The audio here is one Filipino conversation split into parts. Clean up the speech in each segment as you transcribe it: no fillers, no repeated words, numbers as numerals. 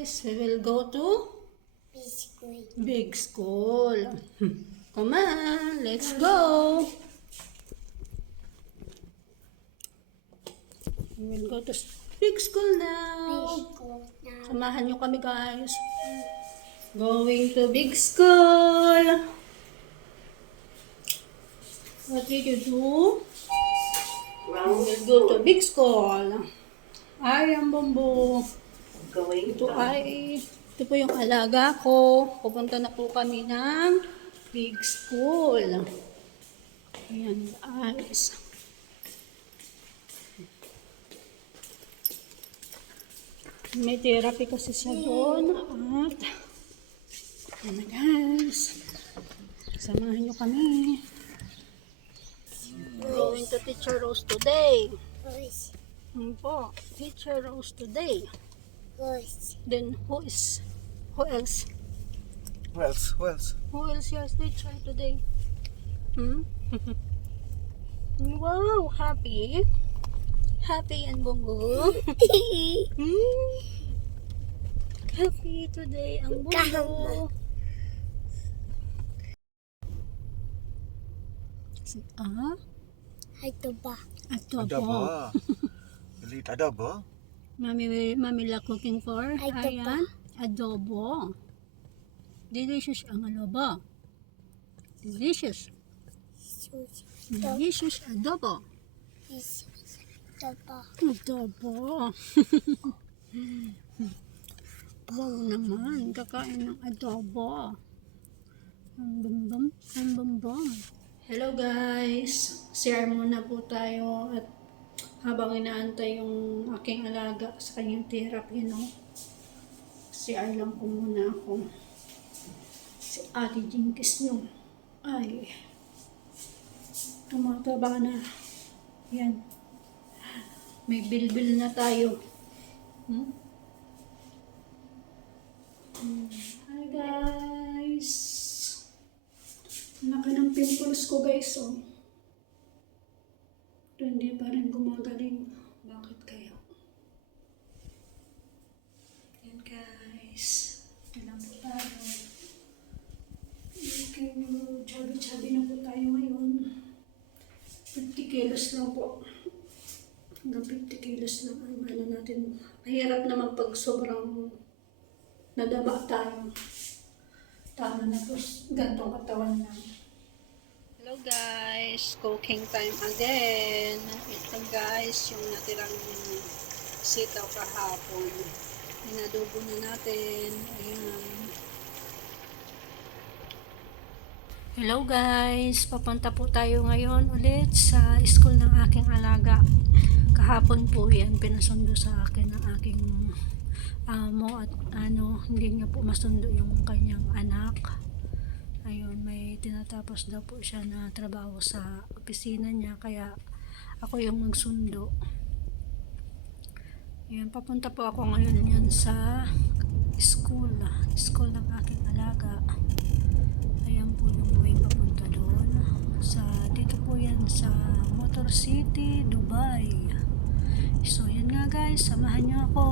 guys, we will go to big school. Come on, let's go. We will go to big school now. Samahan nyo kami guys. Going to big school. What did you do? We will go to big school. I am Bumbo. Ito po yung alaga ko. Pupunta na po kami ng big school. Ayan guys. May therapy kasi siya doon. At ayan na guys. Samahan nyo kami. Going to Teacher Rose today. Po, Teacher Rose today. Then who else? Who else is teacher today? Wow, happy and Bongo. Happy today ang Bongo. Adobo. Eat adobo? Mami la cooking for ayan, adobo. Delicious ang adobo. Delicious adobo. Adobo. Wow naman, kakain ng adobo. Ang bumbum. Hello guys, share muna po tayo at habang inaantay yung aking alaga sa kanyang therapy, no? CR lang po muna ako. Si Ate Jinkis nyo ay tumataba na. Yan. May bilbil na tayo. Hi guys. Laki ng pimples ko guys, oh. Pero hindi pa rin gumagaling. Bakit kaya? Yan guys. Kailan po tayo. Okay, chubby na po tayo ngayon. 50 kilos lang po. Hanggang 50 kilos lang ang ano natin. Mahirap naman pag sobrang nadaba tayo. Tama na po. Gantong katawan lang. Hello guys, cooking time again. Ito guys, yung natirang sitaw kahapon. Inadobo na natin. Ayan. Hello guys, papunta po tayo ngayon ulit sa school ng aking alaga. Kahapon po yan, pinasundo sa akin ng aking amo at hindi niya po masundo yung kanyang anak. Ayun, may tinatapos daw po siya na trabaho sa opisina niya, kaya ako yung magsundo. Ayun, papunta po ako ngayon yan sa school ng aking alaga. Ayan po yung way papunta doon. Dito po yan sa Motor City, Dubai. So, yan nga guys, samahan niyo ako.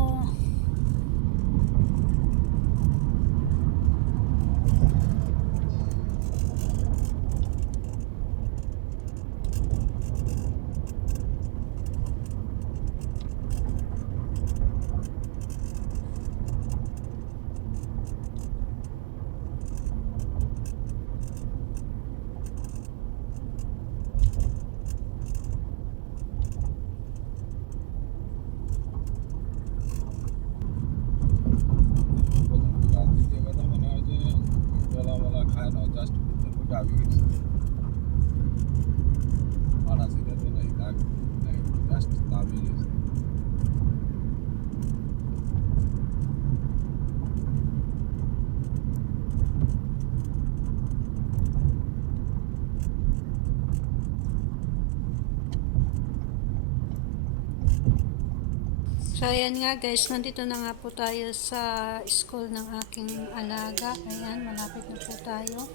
So ayan nga guys, nandito na nga po tayo sa school ng aking alaga. Ayan, malapit na po tayo.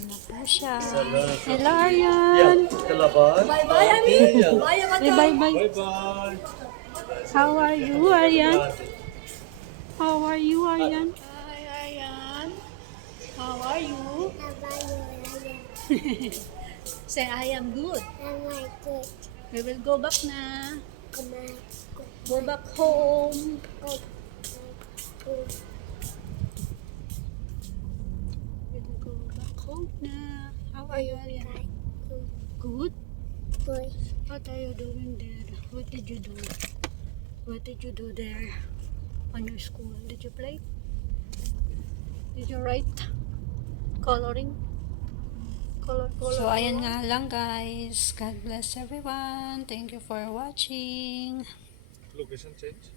Ayan na po siya. Hello Aryan! Bye-bye, Ami! Bye, Bye-bye! Bye-bye! How are you, Aryan? How are you, Ayan? Hi, Ayan. How are you? Say, I am good. We will go back na. Go back home. We will go back home na. How are you, Ayan? Good? What are you doing there? What did you do? What did you do there on your school? Did you play? Did you write? Coloring? Color. So, ayan nga lang guys. God bless everyone. Thank you for watching. Location change.